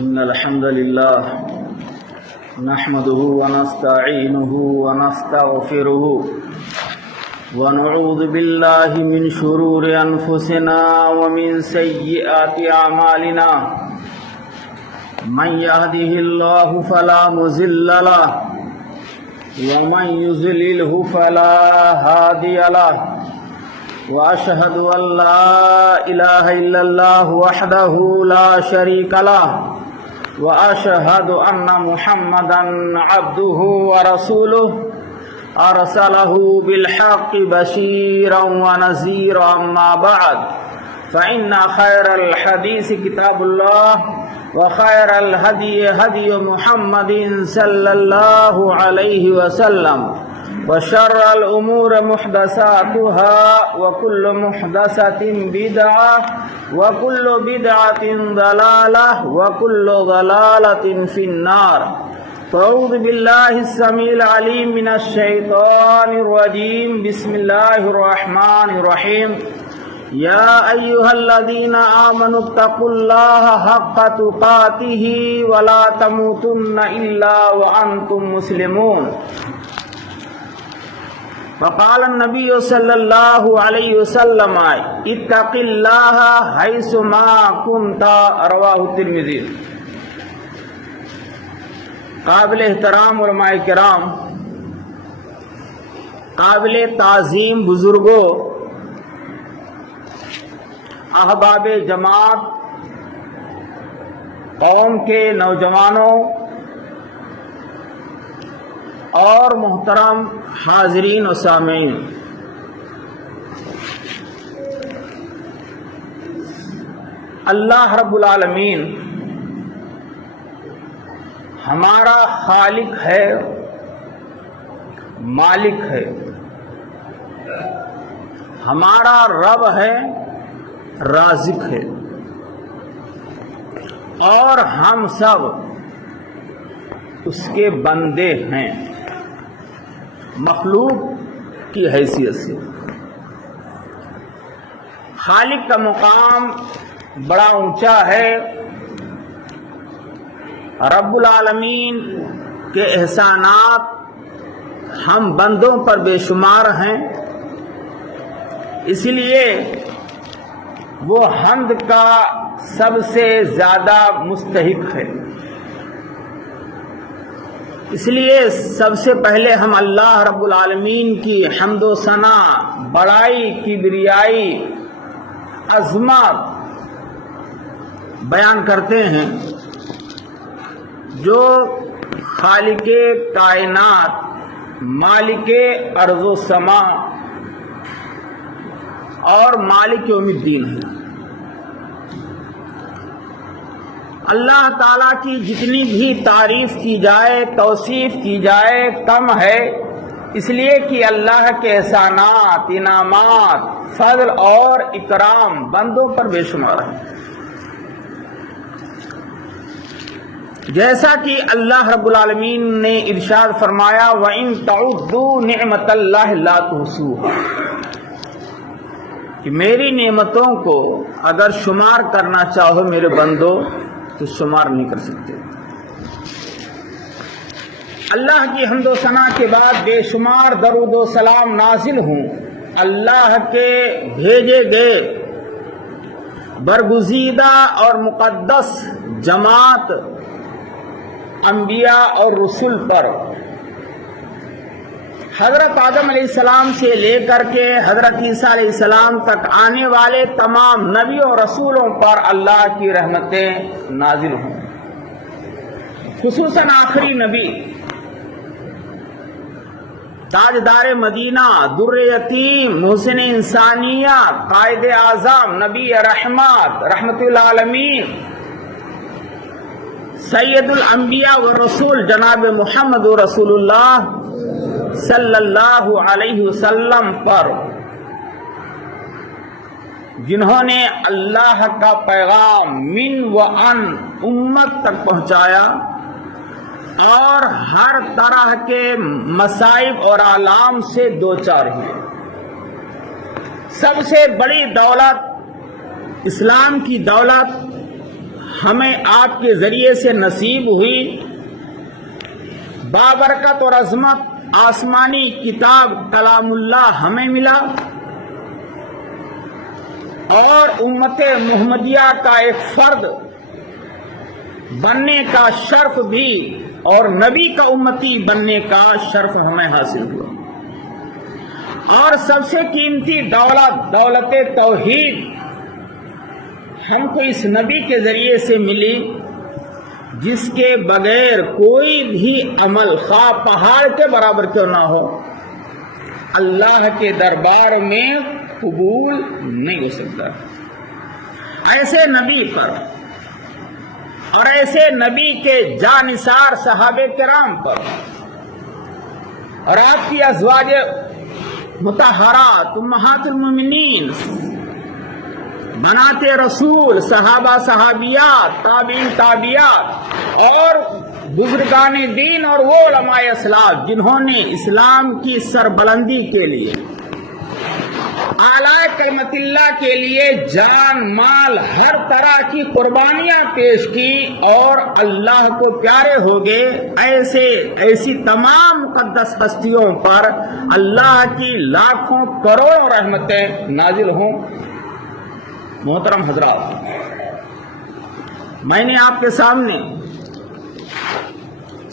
إن الحمد لله نحمده ونستعينه ونستغفره ونعوذ بالله من شرور أنفسنا ومن سيئات أعمالنا من يهده الله فلا مضل له ومن يضلله فلا هادي له وأشهد أن لا إله إلا الله وحده لا شريك له وأشهد أن محمدا عبده ورسوله أرسله بالحق بشيرا ونذيرا أما بعد فإن خير الحديث كتاب الله وخير الهدي هدي محمد صلى الله عليه وسلم وشر الأمور محدثاتها وكل محدثة بدعة وكل بدعة ضلالة وكل ضلالة في النار فأعوذ بالله السميع العليم من الشيطان الرجيم بسم الله الرحمن الرحيم يا أيها الذين آمنوا اتقوا الله حق تقاته ولا تموتن إلا وأنتم مسلمون وقال النبي صلی اللہ علیہ وسلم اتق اللہ حیث ما کنت رواہ الترمذی۔ قابل احترام علماء کرام، قابل تعظیم بزرگوں، احباب جماعت، قوم کے نوجوانوں اور محترم حاضرین و سامعین، اللہ رب العالمین ہمارا خالق ہے، مالک ہے، ہمارا رب ہے، رازق ہے، اور ہم سب اس کے بندے ہیں مخلوق کی حیثیت سے۔ خالق کا مقام بڑا اونچا ہے، رب العالمین کے احسانات ہم بندوں پر بے شمار ہیں، اس لیے وہ حمد کا سب سے زیادہ مستحق ہے۔ اس لیے سب سے پہلے ہم اللہ رب العالمین کی حمد و ثنا، بڑائی، کبریائی، عظمت بیان کرتے ہیں، جو خالق کائنات، مالک ارض و سما اور مالک یوم الدین ہے۔ اللہ تعالیٰ کی جتنی بھی تعریف کی جائے، توصیف کی جائے، کم ہے، اس لیے کہ اللہ کے احسانات، انعامات، فضل اور اکرام بندوں پر بے شمار ہیں۔ جیسا کہ اللہ رب العالمین نے ارشاد فرمایا وَإِن تَعُدُّوا نِعْمَةَ اللَّهِ لَا تُحْصُوهَا، کہ میری نعمتوں کو اگر شمار کرنا چاہو میرے بندو تو شمار نہیں کر سکتے۔ اللہ کی حمد و ثنا کے بعد بے شمار درود و سلام نازل ہوں اللہ کے بھیجے گئے برگزیدہ اور مقدس جماعت انبیاء اور رسول پر، حضرت آدم علیہ السلام سے لے کر کے حضرت عیسیٰ علیہ السلام تک آنے والے تمام نبیوں اور رسولوں پر اللہ کی رحمتیں نازل ہوں، خصوصاً آخری نبی تاجدار مدینہ، در یتیم، محسن انسانیہ، قائد اعظم، نبی رحمت، رحمت العالمین، سید الانبیاء والرسول جناب محمد رسول اللہ صلی اللہ علیہ وسلم پر، جنہوں نے اللہ کا پیغام من و ان امت تک پہنچایا اور ہر طرح کے مصائب اور آلام سے دوچار ہوئے۔ سب سے بڑی دولت اسلام کی دولت ہمیں آپ کے ذریعے سے نصیب ہوئی بابرکت اور عظمت آسمانی کتاب کلام اللہ ہمیں ملا، اور امت محمدیہ کا ایک فرد بننے کا شرف بھی اور نبی کا امتی بننے کا شرف ہمیں حاصل ہوا، اور سب سے قیمتی دولت توحید ہم کو اس نبی کے ذریعے سے ملی، جس کے بغیر کوئی بھی عمل خواہ پہاڑ کے برابر کیوں نہ ہو اللہ کے دربار میں قبول نہیں ہو سکتا۔ ایسے نبی پر اور ایسے نبی کے جانثار صحابہ کرام پر اور آپ کی ازواج مطہرات امہات المومنین، بنات رسول، صحابہ صحابیات، تابعین تابعات اور بزرگان دین اور وہ علماء اسلاف جنہوں نے اسلام کی سربلندی کے لیے اعلیٰ کلمت اللہ کے لیے جان مال ہر طرح کی قربانیاں پیش کی اور اللہ کو پیارے ہو گئے، ایسی تمام مقدس ہستیوں پر اللہ کی لاکھوں کروڑوں رحمتیں نازل ہوں۔ محترم حضرات، میں نے آپ کے سامنے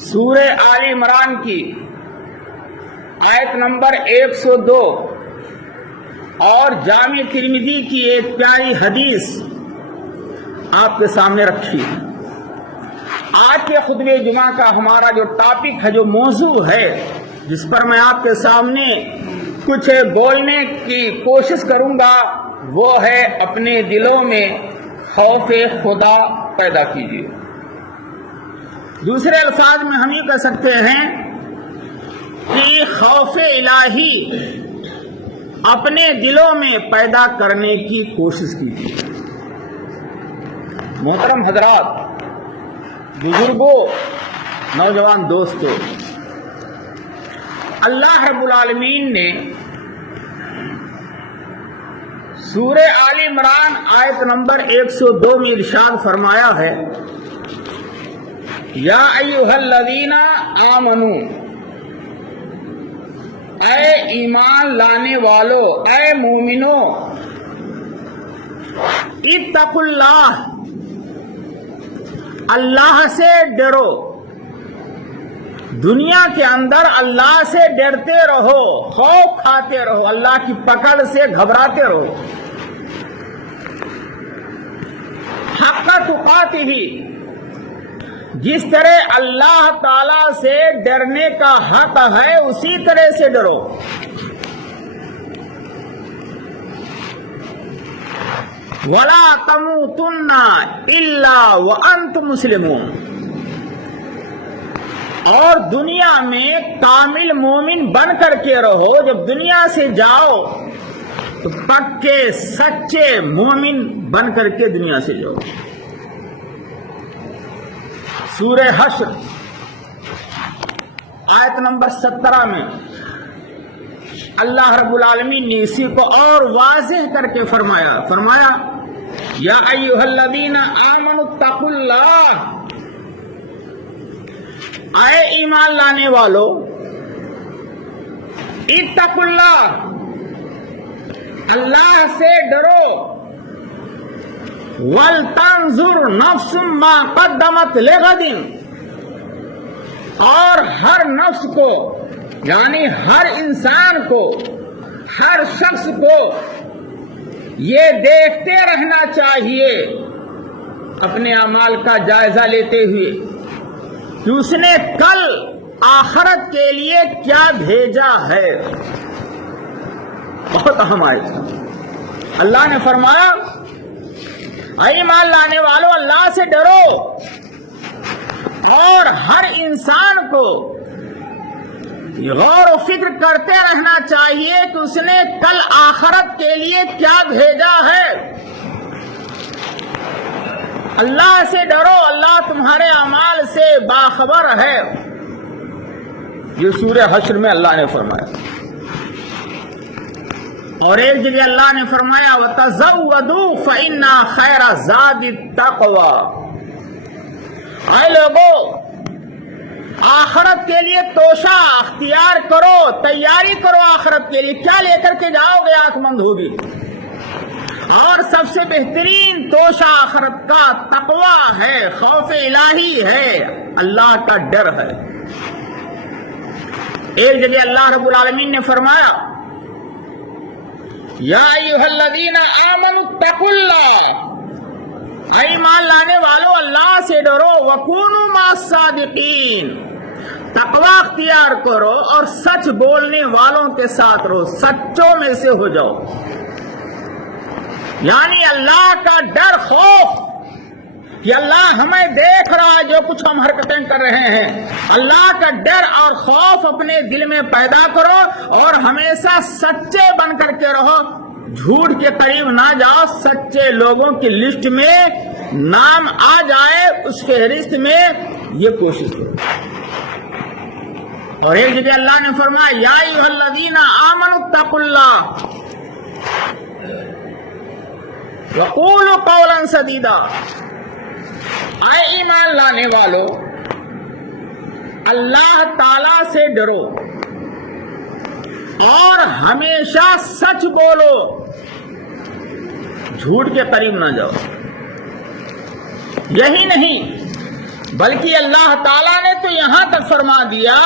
سورہ آل عمران کی آیت نمبر 102 اور جامع ترمذی کی ایک پیاری حدیث آپ کے سامنے رکھی۔ آج کے خطبہ جمعہ کا ہمارا جو ٹاپک ہے، جو موضوع ہے، جس پر میں آپ کے سامنے کچھ بولنے کی کوشش کروں گا، وہ ہے اپنے دلوں میں خوف خدا پیدا کیجیے۔ دوسرے الفاظ میں ہم یہ کہہ سکتے ہیں کہ خوف الہی اپنے دلوں میں پیدا کرنے کی کوشش کیجیے۔ محترم حضرات، بزرگوں، نوجوان دوستوں، اللہ رب العالمین نے سورہ آل عمران آیت نمبر 102 میں ارشاد فرمایا ہے، یا ایھا الذین آمنوا، اے ایمان لانے والو، اے مومنو، اتقوا اللہ، اللہ سے ڈرو۔ دنیا کے اندر اللہ سے ڈرتے رہو، خوف کھاتے رہو، اللہ کی پکڑ سے گھبراتے رہو۔ حق تقاتہ، جس طرح اللہ تعالی سے ڈرنے کا حق ہے اسی طرح سے ڈرو۔ وَلَا تَمُوتُنَّ إِلَّا وَأَنْتُمْ مُسْلِمُونَ، اور دنیا میں کامل مومن بن کر کے رہو۔ جب دنیا سے جاؤ تو پکے سچے مومن بن کر کے دنیا سے جاؤ۔ سورہ حشر آیت نمبر 17 میں اللہ رب العالمین نے اسی کو اور واضح کر کے فرمایا یا ایھا الذین آمنوا اتقوا اللہ، اے ایمان لانے والو، اتقوا اللہ، اللہ سے ڈرو، وَلْتَنْظُرْ نَفْسٌ مَا قَدَّمَتْ لِغَدٍ، اور ہر نفس کو یعنی ہر انسان کو، ہر شخص کو یہ دیکھتے رہنا چاہیے اپنے اعمال کا جائزہ لیتے ہوئے کہ اس نے کل آخرت کے لیے کیا بھیجا ہے۔ بہت اہم آیت۔ اللہ نے فرمایا اے ایمان لانے والوں، اللہ سے ڈرو اور ہر انسان کو غور و فکر کرتے رہنا چاہیے کہ اس نے کل آخرت کے لیے کیا بھیجا ہے۔ اللہ سے ڈرو، اللہ تمہارے اعمال سے باخبر ہے۔ یہ سورہ حشر میں اللہ نے فرمایا۔ اور ایک جگہ اللہ نے فرمایا وَتَزَوَّدُوا فَإِنَّ خَيْرَ زَادِ التَّقْوَىٰ، اے لوگو آخرت کے لیے توشہ اختیار کرو، تیاری کرو آخرت کے لیے. کیا لے کر کے جاؤ گے؟ آنکھ بند ہوگی. اور سب سے بہترین توشہ آخرت کا تقوی ہے، خوف الہی ہے، اللہ کا ڈر ہے. ایک جگہ اللہ رب العالمین نے فرمایا یا ایھا الذین آمنوا اتقوا اللہ، اے ایمان لانے والو اللہ سے ڈرو، وکونوا مع الصادقین، تقوی اختیار کرو اور سچ بولنے والوں کے ساتھ رہو، سچوں میں سے ہو جاؤ. یعنی اللہ کا ڈر، خوف کہ اللہ ہمیں دیکھ رہا ہے جو کچھ ہم حرکتیں کر رہے ہیں. اللہ کا ڈر اور خوف اپنے دل میں پیدا کرو اور ہمیشہ سچے بن کر کے رہو، جھوٹ کے قریب نہ جاؤ. سچے لوگوں کی لسٹ میں نام آ جائے، اس فہرست میں یہ کوشش کرو. اور ایک جگہ اللہ نے فرمایا یا ایھا الذین آمنوا اتقوا اللہ وقولوا قولا سدیدا، اے ایمان لانے والو اللہ تعالی سے ڈرو اور ہمیشہ سچ بولو، جھوٹ کے قریب نہ جاؤ. یہی نہیں بلکہ اللہ تعالیٰ نے تو یہاں تک فرما دیا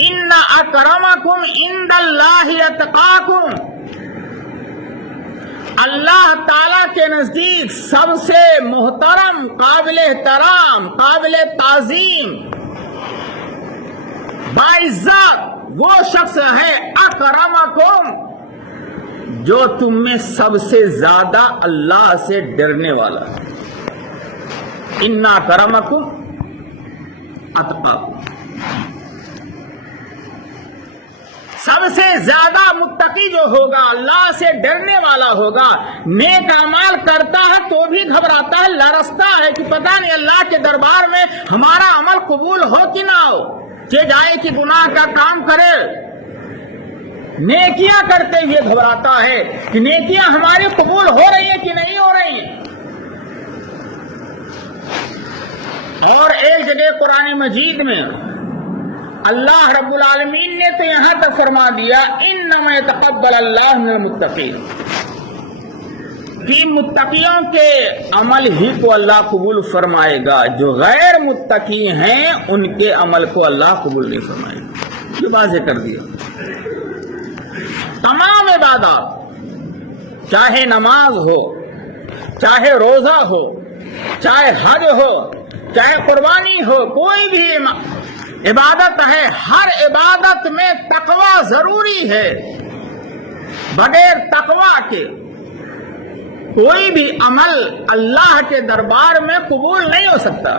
ان اکرمکم عند اللہ اتقاکم، اللہ تعالیٰ کے نزدیک سب سے محترم، قابل احترام، قابل تعظیم، باعزت وہ شخص ہے اکرمکم جو تم میں سب سے زیادہ اللہ سے ڈرنے والا ہے. ان اکرمکم اتقاکم، سب سے زیادہ متقی جو ہوگا، اللہ سے ڈرنے والا ہوگا، نیک اعمال کرتا ہے تو بھی گھبراتا ہے، لرزتا ہے کہ پتہ نہیں اللہ کے دربار میں ہمارا عمل قبول ہو کہ نہ ہو، کہ جائے کہ گناہ کا کام کرے. نیکیاں کرتے ہوئے گھبراتا ہے کہ نیکیاں ہماری قبول ہو رہی ہیں کہ نہیں ہو رہی ہیں. اور ایک جگہ قرآن مجید میں اللہ رب العالمین نے تو یہاں تک فرما دیا انما یتقبل اللہ من المتقین، کہ متقیوں کے عمل ہی کو اللہ قبول فرمائے گا، جو غیر متقی ہیں ان کے عمل کو اللہ قبول نہیں فرمائے گا. یہ واضح کر دیا. تمام عبادات، چاہے نماز ہو، چاہے روزہ ہو، چاہے حج ہو، چاہے قربانی ہو، کوئی بھی عبادت ہے، ہر عبادت میں تقوی ضروری ہے. بغیر تقوی کے کوئی بھی عمل اللہ کے دربار میں قبول نہیں ہو سکتا.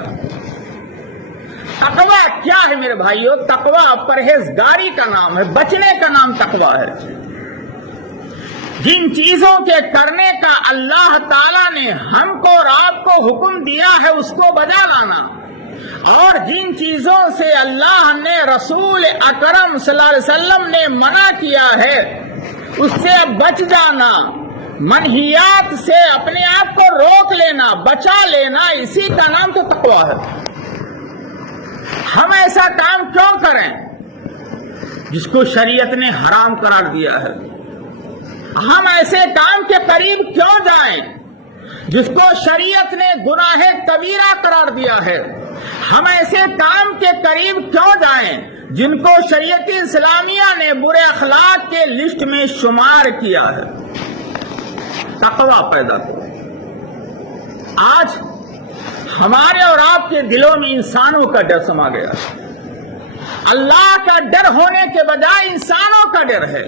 تقوی کیا ہے میرے بھائیو؟ تقوی پرہیزگاری کا نام ہے، بچنے کا نام تقوی ہے. جن چیزوں کے کرنے کا اللہ تعالیٰ نے ہم کو اور آپ کو حکم دیا ہے اس کو بجا لانا، اور جن چیزوں سے اللہ نے، رسول اکرم صلی اللہ علیہ وسلم نے منع کیا ہے اس سے بچ جانا، منہیات سے اپنے آپ کو روک لینا، بچا لینا، اسی کا نام تو تقویٰ ہے. ہم ایسا کام کیوں کریں جس کو شریعت نے حرام قرار دیا ہے؟ ہم ایسے کام کے قریب کیوں جائیں جس کو شریعت نے گناہ کبیرہ قرار دیا ہے؟ ہم ایسے کام کے قریب کیوں جائیں جن کو شریعت اسلامیہ نے برے اخلاق کے لسٹ میں شمار کیا ہے؟ تقوی پیدا کرو. آج ہمارے اور آپ کے دلوں میں انسانوں کا ڈر سما گیا. اللہ کا ڈر ہونے کے بجائے انسانوں کا ڈر ہے.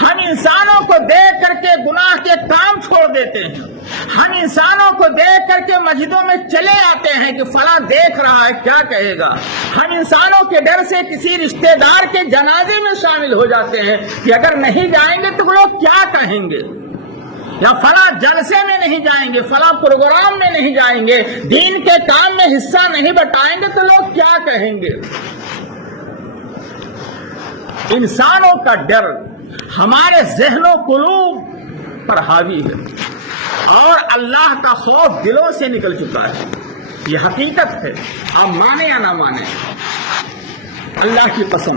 ہم انسانوں کو دیکھ کر کے گناہ کے کام چھوڑ دیتے ہیں. ہم انسانوں کو دیکھ کر کے مسجدوں میں چلے آتے ہیں کہ فلاں دیکھ رہا ہے کیا کہے گا. ہم انسانوں کے ڈر سے کسی رشتہ دار کے جنازے میں شامل ہو جاتے ہیں کہ اگر نہیں جائیں گے تو لوگ کیا کہیں گے، یا فلاں جلسے میں نہیں جائیں گے، فلاں پروگرام میں نہیں جائیں گے، دین کے کام میں حصہ نہیں بٹائیں گے تو لوگ کیا کہیں گے. انسانوں کا ڈر ہمارے ذہن و قلوب پر حاوی ہے، اور اللہ کا خوف دلوں سے نکل چکا ہے. یہ حقیقت ہے، آپ مانے یا نہ مانے۔ اللہ کی قسم،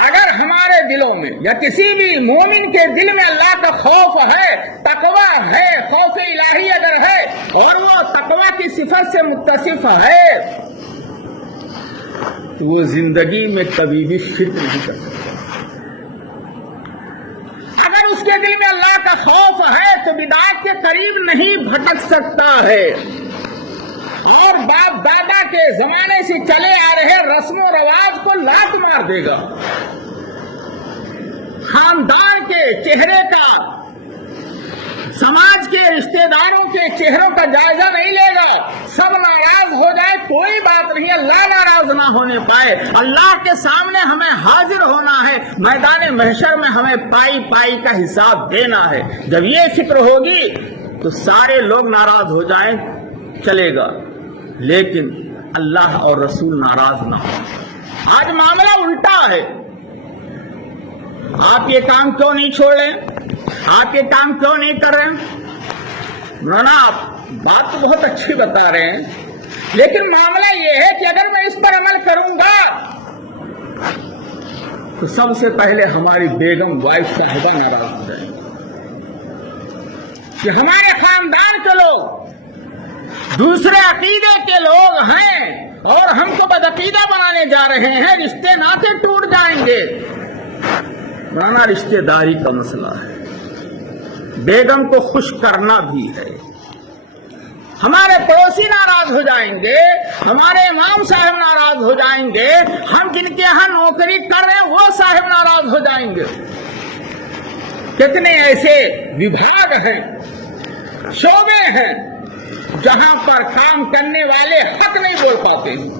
اگر ہمارے دلوں میں یا کسی بھی مومن کے دل میں اللہ کا خوف ہے، تقوی ہے، خوف الہی اگر ہے اور وہ تقوی کی صفت سے متصف ہے، تو وہ زندگی میں کبھی بھی شرک نہیں کر سکتا۔ اگر اس کے دل میں اللہ کا خوف ہے تو بدعت کے قریب نہیں بھٹک سکتا ہے، اور باپ دادا کے زمانے سے چلے آ رہے رسم و رواج کو لات مار دے گا، خاندان کے چہرے کا، سماج کے رشتہ داروں کے چہروں کا جائزہ نہیں لے گا، سب ناراض ہو جائے کوئی بات نہیں، اللہ ناراض نہ ہونے پائے۔ اللہ کے سامنے ہمیں حاضر ہونا ہے، میدان محشر میں ہمیں پائی پائی کا حساب دینا ہے۔ جب یہ فکر ہوگی تو سارے لوگ ناراض ہو جائیں چلے گا، لیکن اللہ اور رسول ناراض نہ ہو۔ آج معاملہ الٹا ہے، آپ یہ کام کیوں نہیں چھوڑ رہے؟ آپ یہ کام کیوں نہیں کر رہے ہیں؟ مولانا آپ بات تو بہت اچھی بتا رہے ہیں، لیکن معاملہ یہ ہے کہ اگر میں اس پر عمل کروں گا تو سب سے پہلے ہماری بیگم وائف صاحبہ ناراض ہو جائیں کہ ہمارے خاندان کے لوگ دوسرے عقیدے کے لوگ ہیں اور ہم کو بدعقیدہ بنانے جا رہے ہیں، رشتے ناطے ٹوٹ جائیں گے۔ مولانا رشتہ داری کا مسئلہ ہے، بیگم کو خوش کرنا بھی ہے۔ ہمارے پڑوسی ناراض ہو جائیں گے، ہمارے امام صاحب ناراض ہو جائیں گے، ہم جن کے یہاں نوکری کر رہے ہیں وہ صاحب ناراض ہو جائیں گے۔ کتنے ایسے وبھاگ ہیں، شعبے ہیں جہاں پر کام کرنے والے حق نہیں بول پاتے ہیں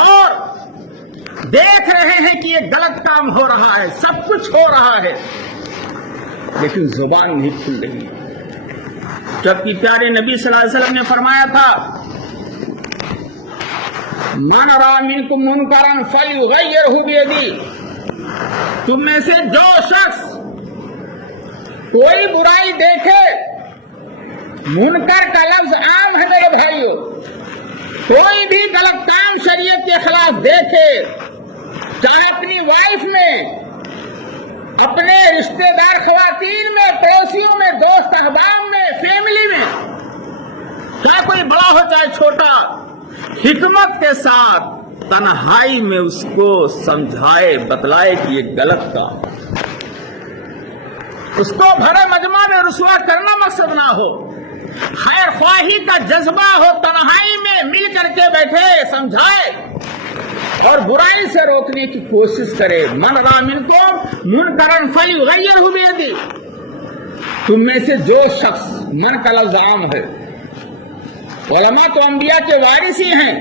اور دیکھ رہے ہیں کہ یہ غلط کام ہو رہا ہے، سب کچھ ہو رہا ہے، لیکن زبان نہیں کھل رہی۔ جبکہ پیارے نبی صلی اللہ علیہ وسلم نے فرمایا تھا، من رأى منکم منکرا فلیغیرہ بیدیہ، تم میں سے جو شخص کوئی برائی دیکھے، منکر کا لفظ عام ہے میرے بھائیو، کوئی بھی غلط کام شریعت کے خلاف دیکھے، چاہے اپنی وائف میں، اپنے رشتہ دار خواتین میں، پڑوسیوں میں، دوست احباب میں، فیملی میں، چاہے کوئی بڑا ہو چاہے چھوٹا، حکمت کے ساتھ تنہائی میں اس کو سمجھائے، بتلائے کہ یہ غلط کام، اس کو بھرے مجمع میں رسوا کرنا مقصد نہ ہو، خیر خواہی کا جذبہ ہو، تنہائی میں مل کر کے بیٹھے سمجھائے اور برائی سے روکنے کی کوشش کرے۔ من رأى منکم منکرا فلیغیرہ بیدیہ، تم میں سے جو شخص، من کا لفظ عام ہے، علماء تو انبیاء کے وارث ہی ہیں،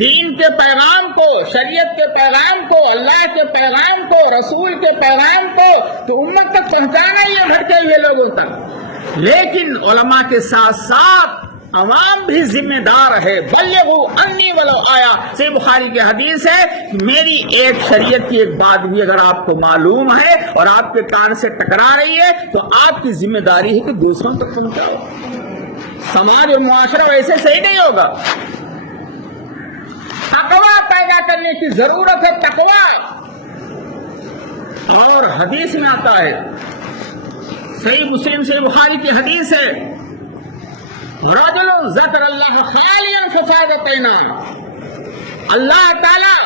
دین کے پیغام کو، شریعت کے پیغام کو، اللہ کے پیغام کو، رسول کے پیغام کو تو امت تک پہنچانا ہی ہے، بھٹکے ہوئے لوگوں تک، لیکن علماء کے ساتھ ساتھ عوام بھی ذمہ دار ہے۔ بلغوا انی ولو آیا، صحیح بخاری کی حدیث ہے، میری ایک شریعت کی ایک بات بھی اگر آپ کو معلوم ہے اور آپ کے کان سے ٹکرا رہی ہے تو آپ کی ذمہ داری ہے کہ دوسروں تک پہنچاؤ۔ سماج اور معاشرہ ویسے صحیح نہیں ہوگا۔ تقویٰ پیدا کرنے کی ضرورت ہے، تقویٰ، اور حدیث میں آتا ہے، صحیح مسلم صحیح بخاری کی حدیث ہے، رجل ذکر اللہ خالیا ففاضت عیناہ، اللہ تعالیٰ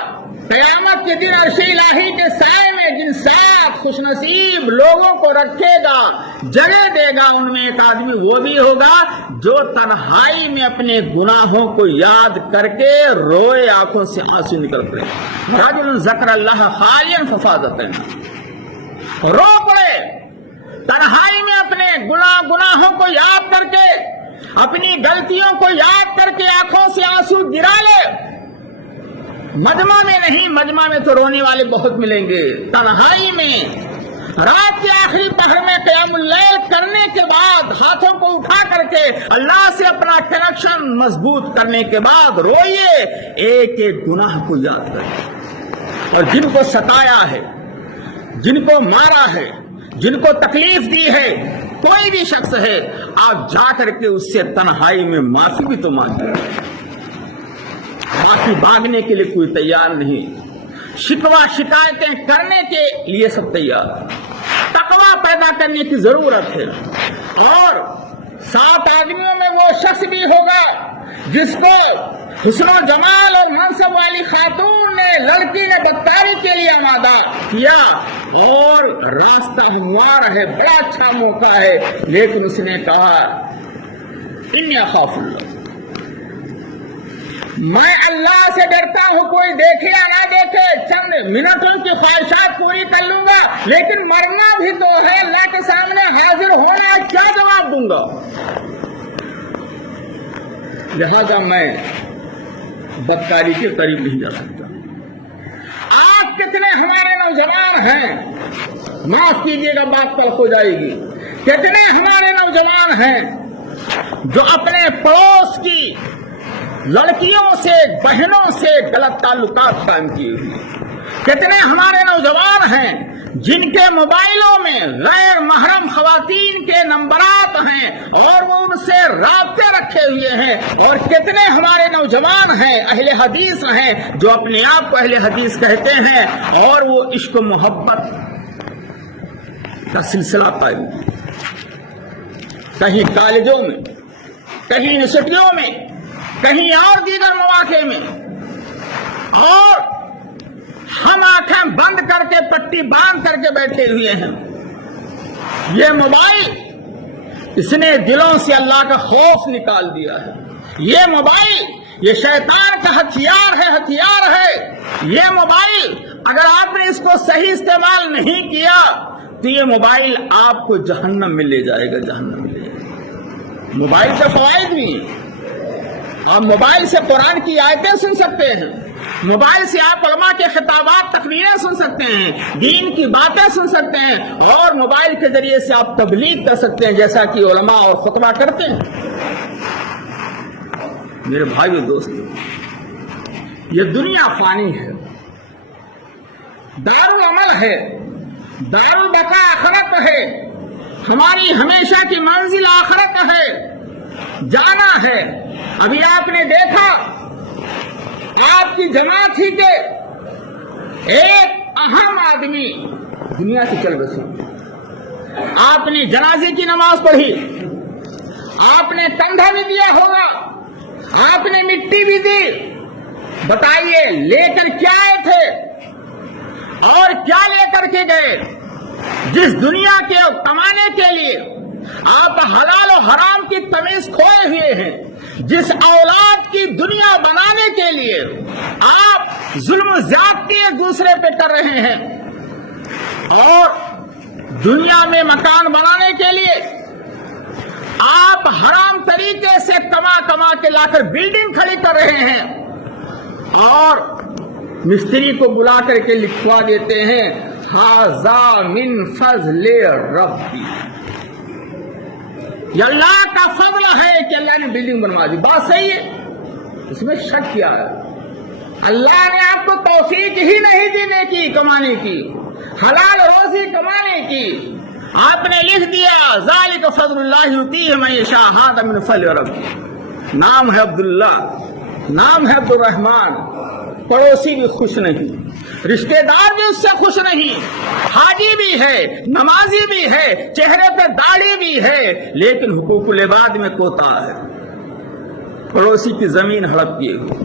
قیامت کے دن عرش الہی کے سائے میں جن 7 خوش نصیب لوگوں کو رکھے گا، جگہ دے گا، ان میں ایک آدمی وہ بھی ہوگا جو تنہائی میں اپنے گناہوں کو یاد کر کے روئے، آنکھوں سے آنسو نکل پڑے۔ رجل ذکر اللہ خالیا ففاضت عیناہ، رو پڑے تنہائی میں اپنے گناہوں کو یاد کر کے، اپنی غلطیوں کو یاد کر کے آنکھوں سے آنسو گرا لے۔ مجمع میں نہیں، مجمع میں تو رونے والے بہت ملیں گے، تنہائی میں رات کے آخری پہر میں قیام اللیل کرنے کے بعد ہاتھوں کو اٹھا کر کے اللہ سے اپنا کنیکشن مضبوط کرنے کے بعد روئیے، ایک ایک گناہ کو یاد کریں، اور جن کو ستایا ہے، جن کو مارا ہے، جن کو تکلیف دی ہے، کوئی بھی شخص ہے، آپ جا کر کے اس سے تنہائی میں معافی بھی تو مانگیں۔ معافی مانگنے کے لیے کوئی تیار نہیں، شکوہ شکایتیں کرنے کے لیے سب تیار۔ تقویٰ پیدا کرنے کی ضرورت ہے، اور 7 آدمیوں میں وہ شخص بھی ہوگا جس کو حسن و جمال اور منصب والی خاتون نے، لڑکی نے بدکاری کے لیے آمادہ کیا، اور راستہ ہموار ہے، بڑا اچھا موقع ہے، لیکن اس نے کہا انی اخاف اللہ، میں اللہ سے ڈرتا ہوں، کوئی دیکھے یا نہ دیکھے، چند منٹوں کی خواہشات پوری کر لوں گا، لیکن مرنا بھی تو ہے، اللہ کے سامنے حاضر ہونا ہے، کیا جواب دوں گا؟ لہذا میں بدکاری کے قریب نہیں جا سکتا۔ آج کتنے ہمارے نوجوان ہیں، معاف کیجیے گا بات تلخ ہو جائے گی، کتنے ہمارے نوجوان ہیں جو اپنے پڑوس کی لڑکیوں سے، بہنوں سے غلط تعلقات قائم کیے ہوئے، کتنے ہمارے نوجوان ہیں جن کے موبائلوں میں غیر محرم خواتین کے نمبرات ہیں اور وہ ان سے رابطے رکھے ہوئے ہیں، اور کتنے ہمارے نوجوان ہیں اہل حدیث ہیں جو اپنے آپ کو اہل حدیث کہتے ہیں، اور وہ عشق و محبت کا سلسلہ قائم کیا، کہیں کالجوں میں، کہیں یونیورسٹیوں میں، کہیں اور دیگر مواقع میں، اور ہم آنکھیں بند کر کے پٹی باندھ کر کے بیٹھے ہوئے ہیں۔ یہ موبائل، اس نے دلوں سے اللہ کا خوف نکال دیا ہے۔ یہ موبائل، یہ شیطان کا ہتھیار ہے۔ یہ موبائل اگر آپ نے اس کو صحیح استعمال نہیں کیا تو یہ موبائل آپ کو جہنم میں لے جائے گا، جہنم میں لے جائے گا۔ موبائل کے فوائد بھی ہیں، آپ موبائل سے قرآن کی آیتیں سن سکتے ہیں، موبائل سے آپ علماء کے خطابات، تقریریں سن سکتے ہیں، دین کی باتیں سن سکتے ہیں، اور موبائل کے ذریعے سے آپ تبلیغ کر سکتے ہیں جیسا کہ علماء اور خطبہ کرتے ہیں۔ میرے بھائیو دوستو، یہ دنیا فانی ہے، دارالعمل ہے، دارالبقا آخرت ہے، ہماری ہمیشہ کی منزل آخرت ہے، جانا ہے۔ ابھی آپ نے دیکھا آپ کی جماعت ہی کے ایک اہم آدمی دنیا سے چل بسے، آپ نے جنازے کی نماز پڑھی، آپ نے کندھا بھی دیا ہوگا، آپ نے مٹی بھی دی، بتائیے لے کر کیا آئے تھے اور کیا لے کر کے گئے؟ جس دنیا کے کمانے کے لیے آپ حلال و حرام کی تمیز کھوئے ہوئے ہیں، جس اولاد کی دنیا بنانے کے لیے آپ ظلم و زیادتی ایک دوسرے پہ کر رہے ہیں، اور دنیا میں مکان بنانے کے لیے آپ حرام طریقے سے کما کے لا کر بلڈنگ کھڑی کر رہے ہیں، اور مستری کو بلا کر کے لکھوا دیتے ہیں ھذا من فضل ربی، یہ اللہ کا فضل ہے کہ اللہ نے بلڈنگ بنوا دی۔ بات صحیح ہے، اس میں شک کیا ہے؟ اللہ نے آپ کو توفیق ہی نہیں دینے کی، کمانے کی، حلال روزی کمانے کی، آپ نے لکھ دیا ذالک فضل اللہ یؤتیہ من یشاء ھذا من فضل ربی۔ نام ہے عبداللہ، نام ہے عبدالرحمن، پڑوسی بھی خوش نہیں، رشتہ دار بھی اس سے خوش نہیں، حاجی بھی ہے، نمازی بھی ہے، چہرے پہ داڑھی بھی ہے، لیکن حقوق العباد میں کوتا ہے، پڑوسی کی زمین ہڑپ کیے ہوئے،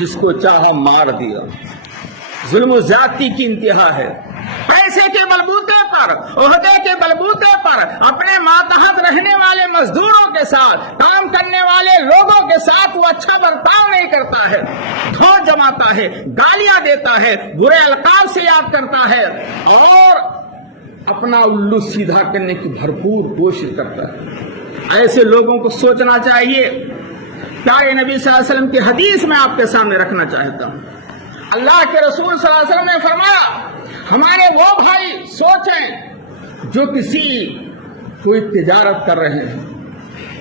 جس کو چاہا مار دیا، ظلم و زیادتی کی انتہا ہے۔ پیسے کے بلبوتے پر، عہدے کے بلبوتے پر اپنے ماتحت رہنے والے مزدوروں کے ساتھ، کام کرنے والے لوگوں کے ساتھ وہ اچھا برتاؤ نہیں کرتا ہے، دھوس جماتا ہے، گالیاں دیتا ہے، برے القاب سے یاد کرتا ہے، اور اپنا الو سیدھا کرنے کی بھرپور کوشش کرتا ہے۔ ایسے لوگوں کو سوچنا چاہیے۔ پیارے نبی صلی اللہ علیہ وسلم کی حدیث میں آپ کے سامنے رکھنا چاہتا ہوں۔ اللہ کے رسول صلی اللہ علیہ وسلم نے فرمایا، ہمارے وہ بھائی سوچیں جو کوئی تجارت کر رہے ہیں،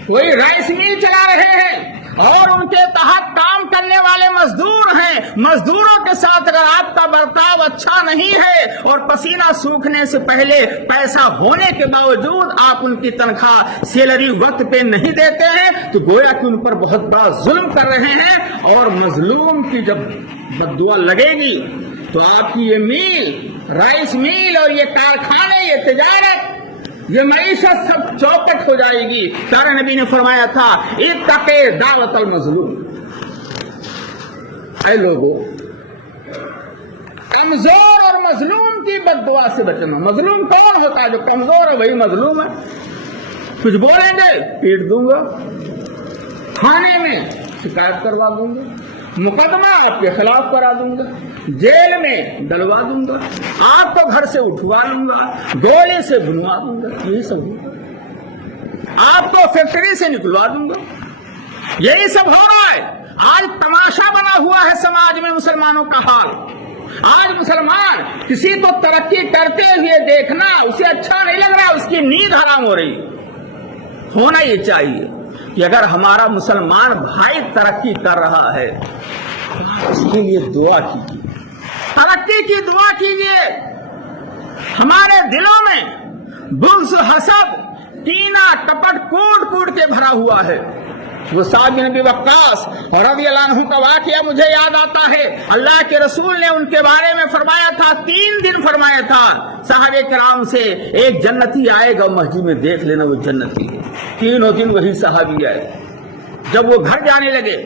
کوئی رائس میل چلا رہے ہیں، اور ان کے تحت کام کرنے والے مزدور ہیں، مزدوروں کے ساتھ اگر آپ کا برتاؤ اچھا نہیں ہے اور پسینہ سوکھنے سے پہلے پیسہ ہونے کے باوجود آپ ان کی تنخواہ سیلری وقت پہ نہیں دیتے ہیں تو گویا کہ ان پر بہت بڑا ظلم کر رہے ہیں۔ اور مظلوم کی جب بد دعا لگے گی تو آپ کی یہ میل، رائس میل اور یہ کارخانے، یہ تجارت، یہ معیشت سب چوپٹ ہو جائے گی۔ پیارے نبی نے فرمایا تھا اتقے دعوت المظلوم، اے لوگو کمزور اور مظلوم کی بد دعا سے بچنا۔ مظلوم کون ہوتا ہے؟ جو کمزور ہے وہی مظلوم ہے۔ کچھ بولیں گے پیٹ دوں گا، تھانے میں شکایت کروا دوں گا، مقدمہ آپ کے خلاف کرا دوں گا، جیل میں ڈلوا دوں گا، آپ کو گھر سے اٹھوا لوں گا، گولی سے بنوا دوں گا، یہی سب ہوگا، آپ کو فیکٹری سے نکلوا دوں گا، یہی سب ہو رہا ہے۔ آج تماشا بنا ہوا ہے سماج میں مسلمانوں کا حال۔ آج مسلمان کسی کو ترقی کرتے ہوئے دیکھنا اسے اچھا نہیں لگ رہا، اس کی نیند حرام ہو رہی۔ ہونا یہ چاہیے کہ اگر ہمارا مسلمان بھائی ترقی کر رہا ہے اس کے لیے دعا کیجیے، ترقی کی دعا کیجیے۔ ہمارے دلوں میں بغض، حسد، کینہ، کپٹ کوٹ کوٹ کے بھرا ہوا ہے۔ وہ سعد بن ابی وقاص رضی اللہ عنہ کا واقعہ مجھے یاد آتا ہے۔ اللہ کے رسول نے ان کے بارے میں فرمایا تھا، 3 دن فرمایا تھا صحابہ کرام سے، ایک جنتی آئے گا مسجد میں، دیکھ لینا وہ جنتی ہے۔ 3 دن وہی صحابی آئے۔ جب وہ گھر جانے لگے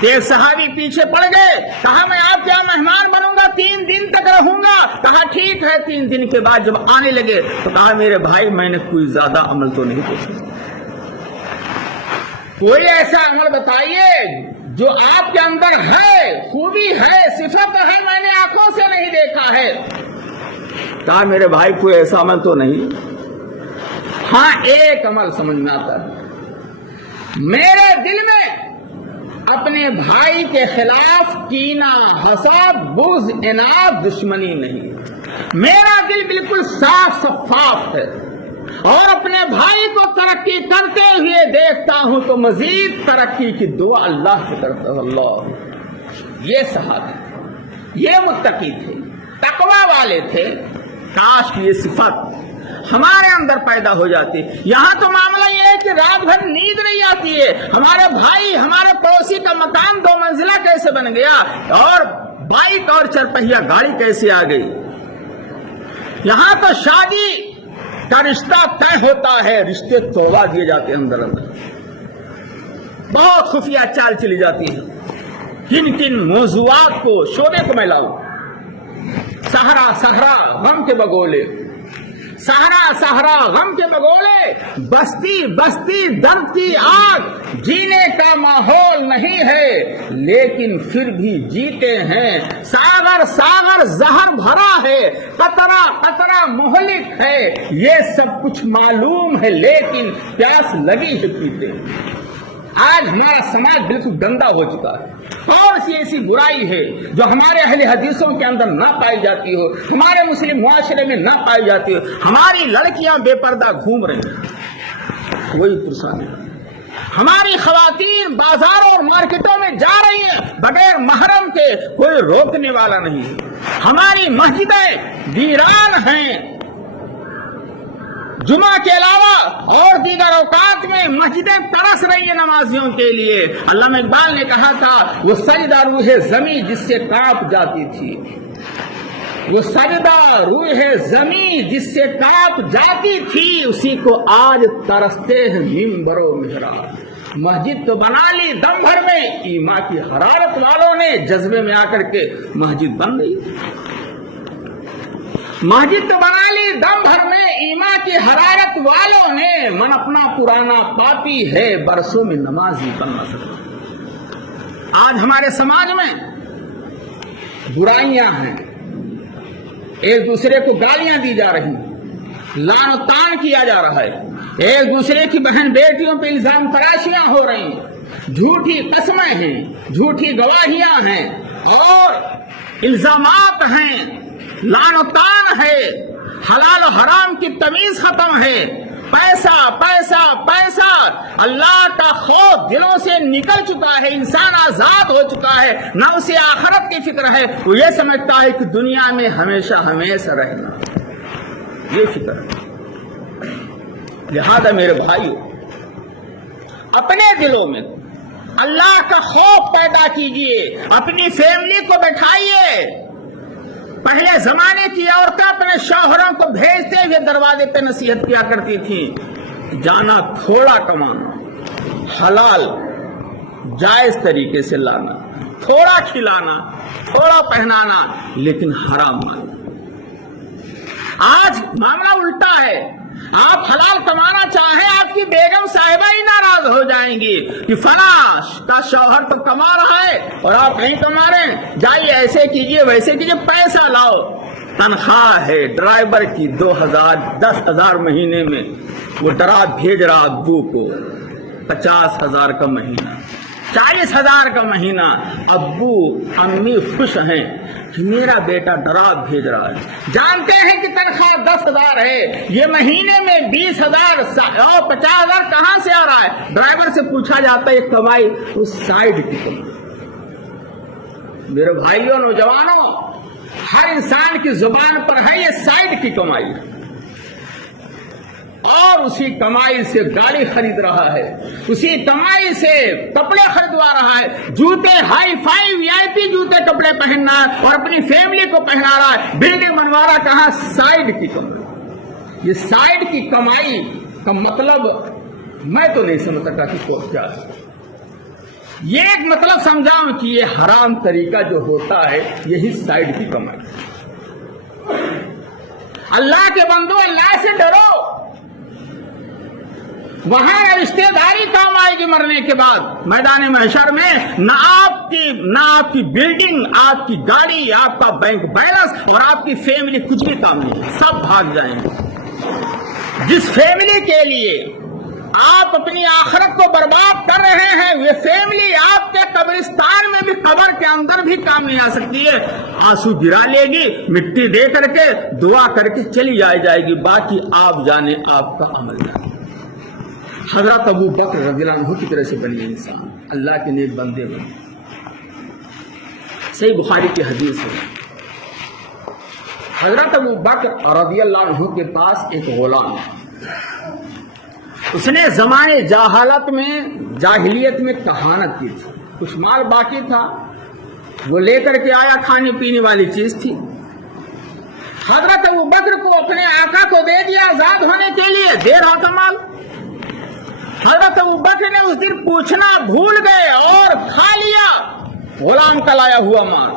تو ایک صحابی پیچھے پڑ گئے، کہا میں آپ کے یہاں مہمان بنوں گا، 3 دن تک رہوں گا۔ کہا ٹھیک ہے۔ 3 دن کے بعد جب آنے لگے تو کہا میرے بھائی میں نے کوئی زیادہ عمل تو نہیں دیکھا، کوئی ایسا عمل بتائیے جو آپ کے اندر ہے، خوبی ہے، صفت ہے، میں نے آنکھوں سے نہیں دیکھا ہے۔ کہا میرے بھائی کوئی ایسا عمل تو نہیں؟ ہاں ایک عمل سمجھ میں آتا ہے، میرے دل میں اپنے بھائی کے خلاف کینہ، حسد، بغض، عناد، دشمنی نہیں، میرا دل بالکل صاف شفاف ہے، اور اپنے بھائی کو ترقی کرتے ہوئے دیکھتا ہوں تو مزید ترقی کی دعا اللہ سے کرتا ہوں۔ اللہ، یہ صحابی، یہ متقی تھے، تقوی والے تھے۔ کاش کی یہ صفت ہمارے اندر پیدا ہو جاتی۔ یہاں تو معاملہ یہ ہے کہ رات بھر نیند نہیں آتی ہے، ہمارے بھائی، ہمارے پڑوسی کا مکان 2 منزلہ کیسے بن گیا، اور بائک اور 4 پہیہ گاڑی کیسے آ گئی۔ یہاں تو شادی کا رشتہ طے ہوتا ہے، رشتے توڑوا دیے جاتے ہیں اندر اندر، بہت خفیہ چال چلی جاتی ہے۔ کن کن موضوعات کو، شعبے کو میں لاؤں، سہرا سہرا غم کے بگولے، سہرا سہرا غم کے بگولے، بستی بستی درد کی آگ، جینے کا ماحول نہیں ہے لیکن پھر بھی جیتے ہیں، ساغر ساغر زہر بھرا ہے، قطرہ قطرہ مہلک ہے، یہ سب کچھ معلوم ہے لیکن پیاس لگی ہے پیتے۔ آج ہمارا سماج بالکل گندا ہو چکا ہے، اور ایسی برائی ہے جو ہمارے اہل حدیثوں کے اندر نہ پائی جاتی ہو، ہمارے مسلم معاشرے میں نہ پائی جاتی ہو۔ ہماری لڑکیاں بے پردہ گھوم رہی ہیں، کوئی پریشانی نہیں۔ ہماری خواتین بازاروں اور مارکیٹوں میں جا رہی ہیں بغیر محرم کے، کوئی روکنے والا نہیں ہے۔ ہماری مسجدیں ویران ہیں، جمعہ کے علاوہ اور دیگر اوقات میں مسجدیں ترس رہی ہیں نمازیوں کے لیے۔ علامہ اقبال نے کہا تھا وہ سجدہ روح زمیں جس سے کانپ جاتی تھی، وہ سجدہ روح زمیں جس سے کانپ جاتی تھی، اسی کو آج ترستے ہیں منبر و محراب۔ مسجد تو بنا لی دم بھر میں، ایمان کی حرارت والوں نے جذبے میں آ کر کے مسجد بن گئی۔ مسجد تو بنا لی دم بھر میں، ایمان کی حرارت والوں نے، من اپنا پرانا پاپی ہے، برسوں میں نمازی بن نہ سکتا۔ آج ہمارے سماج میں برائیاں ہیں، ایک دوسرے کو گالیاں دی جا رہی ہیں، لعن و طعن کیا جا رہا ہے، ایک دوسرے کی بہن بیٹیوں پہ الزام تراشیاں ہو رہی ہیں، جھوٹی قسمیں ہیں، جھوٹی گواہیاں ہیں، اور الزامات ہیں، لعن و طعن ہے، حلال و حرام کی تمیز ختم ہے، پیسہ پیسہ پیسہ پیسہ، اللہ کا خوف دلوں سے نکل چکا ہے، انسان آزاد ہو چکا ہے، نہ اسے آخرت کی فکر ہے، وہ یہ سمجھتا ہے کہ دنیا میں ہمیشہ ہمیشہ رہنا، یہ فکر ہے۔ لہذا میرے بھائیو، اپنے دلوں میں اللہ کا خوف پیدا کیجئے، اپنی فیملی کو بٹھائیے۔ پہلے زمانے کی عورتیں اپنے شوہروں کو بھیجتے ہوئے دروازے پہ نصیحت کیا کرتی تھیں، جانا تھوڑا کمانا، حلال جائز طریقے سے لانا، تھوڑا کھلانا، تھوڑا پہنانا، لیکن حرام مال۔ آج معاملہ الٹا ہے، آپ حلال کمانا چاہیں، آپ کی بیگم صاحبہ ہی ناراض ہو جائیں گی کہ فلاں کا شوہر تو کما رہا ہے اور آپ نہیں کما رہے ہیں، جائیے ایسے کیجئے ویسے کیجئے، پیسہ لاؤ۔ تنخواہ ہے ڈرائیور کی 2000 10,000 مہینے میں، وہ ڈرا بھیج رہا ابو کو 50,000 کا مہینہ، 40,000 کا مہینہ۔ ابو امی خوش ہیں کہ میرا بیٹا ڈرا بھیج رہا ہے، جانتے ہیں کہ تنخواہ 10,000 ہے، یہ مہینے میں 20,000 اور 50,000 کہاں سے آ رہا ہے؟ ڈرائیور سے پوچھا جاتا ہے یہ کمائی اس سائیڈ کی کمائی۔ میرے بھائیوں نوجوانوں، ہر انسان کی زبان پر ہے یہ سائیڈ کی کمائی، اور اسی کمائی سے گاڑی خرید رہا ہے، اسی کمائی سے کپڑے خریدوا رہا ہے، جوتے ہائی فائی VIP جوتے کپڑے پہننا ہے اور اپنی فیملی کو پہنا رہا ہے، بلڈنگ بنوا رہا، کہاں سائیڈ کی کمائی۔ یہ سائیڈ کی کمائی کا مطلب میں تو نہیں سمجھ سکتا کہ کیا ہے۔ یہ ایک مطلب سمجھاؤں کہ یہ حرام طریقہ جو ہوتا ہے یہی سائیڈ کی کمائی۔ اللہ کے بندو، اللہ سے ڈرو، وہاں رشتہ داری کام آئے گی مرنے کے بعد میدان محشر میں، نہ آپ کی بلڈنگ، آپ کی گاڑی، آپ کا بینک بیلنس اور آپ کی فیملی کچھ بھی کام نہیں ہے، سب بھاگ جائیں گے۔ جس فیملی کے لیے آپ اپنی آخرت کو برباد کر رہے ہیں، یہ فیملی آپ کے قبرستان میں بھی، قبر کے اندر بھی کام نہیں آ سکتی ہے، آنسو گرا لے گی، مٹی دے کر کے دعا کر کے چلی جائے گی، باقی آپ جانے آپ کا عمل جانے۔ حضرت ابو بکر رضی اللہ عنہ کی طرح سے بنی انسان، اللہ کے نیک بندے بنے۔ صحیح بخاری کی حدیث ہے، حضرت ابو بکر رضی اللہ عنہ کے پاس ایک غلام، اس نے زمانے جاہلیت میں کہانت کی تھی، کچھ مال باقی تھا، وہ لے کر کے آیا، کھانے پینے والی چیز تھی، حضرت ابو بکر کو اپنے آقا کو دے دیا آزاد ہونے کے لیے، دے رہا تھا مال۔ حضرت ابو بکر نے اس دن پوچھنا بھول گئے اور کھا لیا غلام کا لایا ہوا مال۔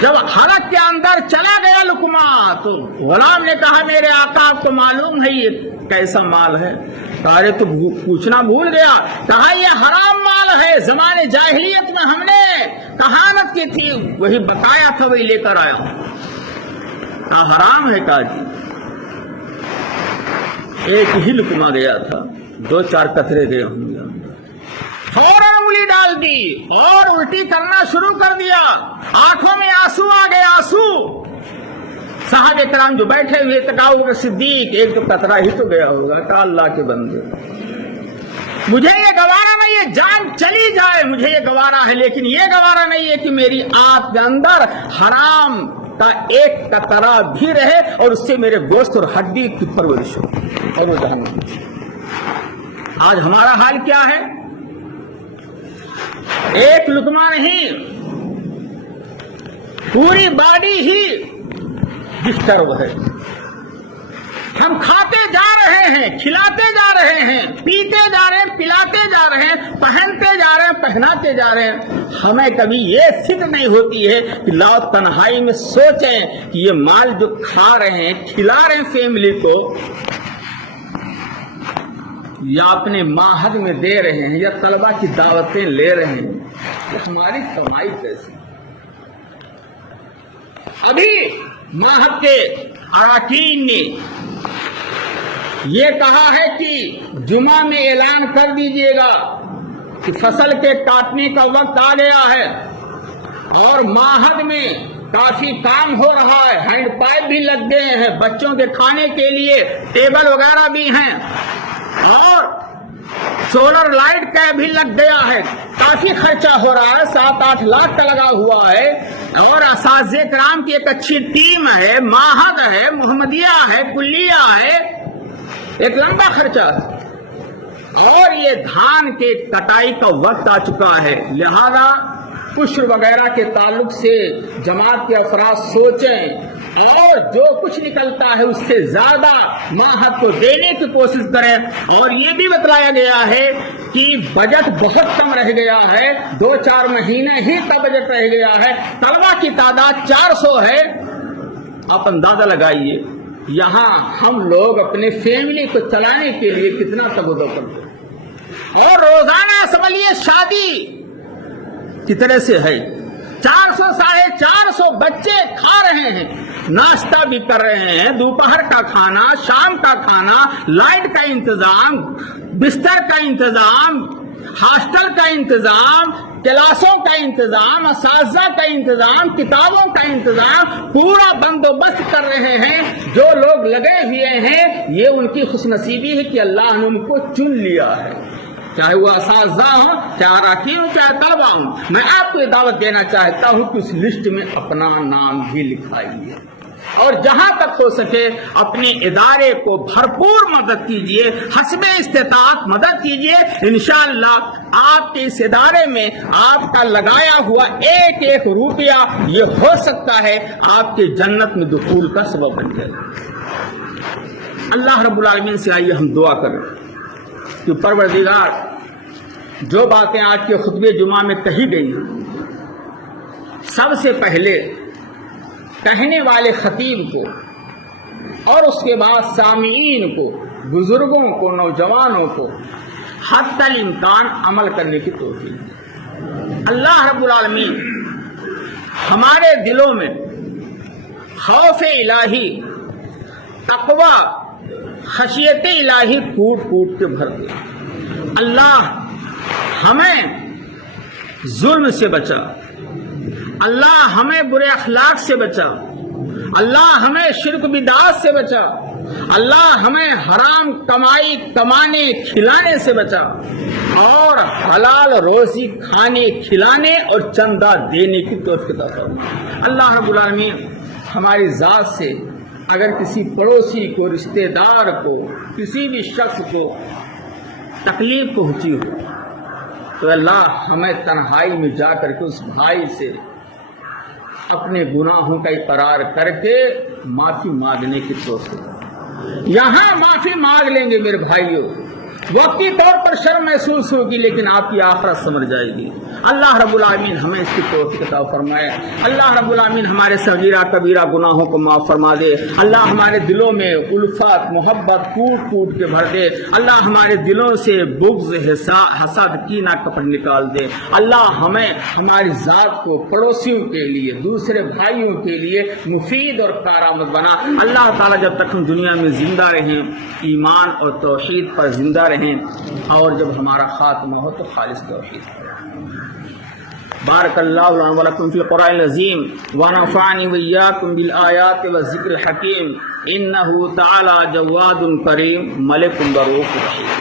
جب حلق کے اندر چلا گیا لقمہ تو غلام نے کہا میرے آقا آپ کو معلوم نہیں یہ کیسا مال ہے؟ ارے تو پوچھنا بھول گیا، کہا یہ حرام مال ہے، زمانے جاہلیت میں ہم نے کہانت کی تھی، وہی بتایا تھا، وہی لے کر آیا۔ کہا حرام ہے؟ کہا جی۔ ایک ہی لقمہ گیا تھا، 2-4 قطرے گئے ہوں گے، فوراً انگلی ڈال دی اور الٹی کرنا شروع کر دیا، آنکھوں میں آنسو آ گئے، آنسو۔ صحابہ کرام جو بیٹھے ہوئے تکاؤ صدیق، ایک تو قطرہ ہی تو گیا ہوگا، کہ اللہ کے بندے مجھے یہ گوارا نہیں ہے، جان چلی جائے مجھے یہ گوارا ہے، لیکن یہ گوارا نہیں ہے کہ میری آنکھ کے اندر حرام کا ایک قطرہ بھی رہے اور اس سے میرے گوشت اور ہڈی کی پرورش ہو اور وہ جہنم۔ آج ہمارا حال کیا ہے؟ ایک لقمہ نہیں، پوری باڈی ہی ڈسٹرب ہے۔ ہم کھاتے جا رہے ہیں، کھلاتے جا رہے ہیں، پیتے جا رہے ہیں، پلاتے جا رہے ہیں، پہنتے جا رہے ہیں، پہناتے جا رہے ہیں، ہمیں کبھی یہ فکر نہیں ہوتی ہے کہ لاؤ تنہائی میں سوچیں کہ یہ مال جو کھا رہے ہیں، کھلا رہے ہیں فیملی کو، یا اپنے معہد میں دے رہے ہیں، یا طلبہ کی دعوتیں لے رہے ہیں، تو ہماری کمائی کیسے؟ ابھی معہد کے اراکین نے یہ کہا ہے کہ جمعہ میں اعلان کر دیجئے گا کہ فصل کے کاٹنے کا وقت آ گیا ہے، اور معہد میں کافی کام ہو رہا ہے، ہینڈ پائپ بھی لگ گئے ہیں، بچوں کے کھانے کے لیے ٹیبل وغیرہ بھی ہیں، اور سولر لائٹ کا بھی لگ گیا ہے، کافی خرچہ ہو رہا ہے، 7-8 لاکھ کا لگا ہوا ہے، اور اساتذہ کرام کی ایک اچھی ٹیم ہے، معہد ہے، محمدیہ ہے، کلیہ ہے، ایک لمبا خرچہ ہے، اور یہ دھان کے کٹائی کا وقت آ چکا ہے، لہذا عشر وغیرہ کے تعلق سے جماعت کے افراد سوچیں اور جو کچھ نکلتا ہے اس سے زیادہ معہد کو دینے کی کوشش کریں۔ اور یہ بھی بتلایا گیا ہے کہ بجٹ بہت کم رہ گیا ہے، 2-4 مہینے ہی کا بجٹ رہ گیا ہے، طلبہ کی تعداد 400 ہے، آپ اندازہ لگائیے یہاں ہم لوگ اپنے فیملی کو چلانے کے لیے کتنا تبدو کرتے ہیں، اور روزانہ سمجھیے شادی کی طرح سے ہے، 400-450 بچے کھا رہے ہیں، ناشتہ بھی کر رہے ہیں، دوپہر کا کھانا، شام کا کھانا، لائٹ کا انتظام، بستر کا انتظام، ہاسٹل کا انتظام، کلاسوں کا انتظام، اساتذہ کا انتظام، کتابوں کا انتظام، پورا بندوبست کر رہے ہیں۔ جو لوگ لگے ہوئے ہیں یہ ان کی خوش نصیبی ہے کہ اللہ نے ان کو چن لیا ہے، چاہے وہ اساتذہ ہوں، چاہے اراکین ہوں، چاہے طلبہ ہوں۔ میں آپ کو یہ دعوت دینا چاہتا ہوں کہ اس لسٹ میں اپنا نام بھی لکھائیے، اور جہاں تک ہو سکے اپنے ادارے کو بھرپور مدد کیجیے، حسب استطاعت مدد کیجیے۔ انشاءاللہ آپ کے اس ادارے میں آپ کا لگایا ہوا ایک ایک روپیہ یہ ہو سکتا ہے آپ کے جنت میں دخول کا سبب بن جائے۔ اللہ رب العالمین سے آئیے ہم دعا کریں کہ پروردگار جو باتیں آج کے خطبہ جمعہ میں کہی گئی ہیں، سب سے پہلے کہنے والے خطیب کو اور اس کے بعد سامعین کو، بزرگوں کو، نوجوانوں کو حتی الامکان عمل کرنے کی توفیق دے۔ اللہ رب العالمین ہمارے دلوں میں خوف الہی، تقوی، خشیت الہی کوٹ کوٹ کے بھر دے۔ اللہ ہمیں ظلم سے بچا، اللہ ہمیں برے اخلاق سے بچا، اللہ ہمیں شرک بدعات سے بچا، اللہ ہمیں حرام کمائی کمانے کھلانے سے بچا، اور حلال روزی کھانے کھلانے اور چندہ دینے کی توفیق عطا فرما۔ اللہ رب العالمین ہماری ذات سے اگر کسی پڑوسی کو، رشتہ دار کو، کسی بھی شخص کو تکلیف پہنچی ہو تو اللہ ہمیں تنہائی میں جا کر کے اس بھائی سے اپنے گناہوں کا اقرار کر کے معافی مانگنے کی توفیق۔ یہاں معافی مانگ لیں گے میرے بھائیوں، وقتی طور پر شرم محسوس ہوگی لیکن آپ کی آخرت سمجھ جائے گی۔ اللہ رب العالمین ہمیں اس کی توفیق عطا فرمائے۔ اللہ رب العالمین ہمارے صغیرہ کبیرہ گناہوں کو معاف فرما دے۔ اللہ ہمارے دلوں میں الفت محبت کوٹ کوٹ کے بھر دے۔ اللہ ہمارے دلوں سے بغض حسد کینہ کپٹ نکال دے۔ اللہ ہمیں ہماری ذات کو پڑوسیوں کے لیے، دوسرے بھائیوں کے لیے مفید اور کارآمد بنا۔ اللہ تعالیٰ جب تک ہم دنیا میں زندہ رہیں ایمان اور توحید پر زندہ رہیں، اور جب ہمارا خاتمہ ہو تو خالص توحید پر۔ بارک اللہ لنا ولکم فی القرآن العظیم ونفعنی وإیاکم بالآیات والذکر الحکیم، انہ تعالی جواد کریم ملک رؤوف رحیم۔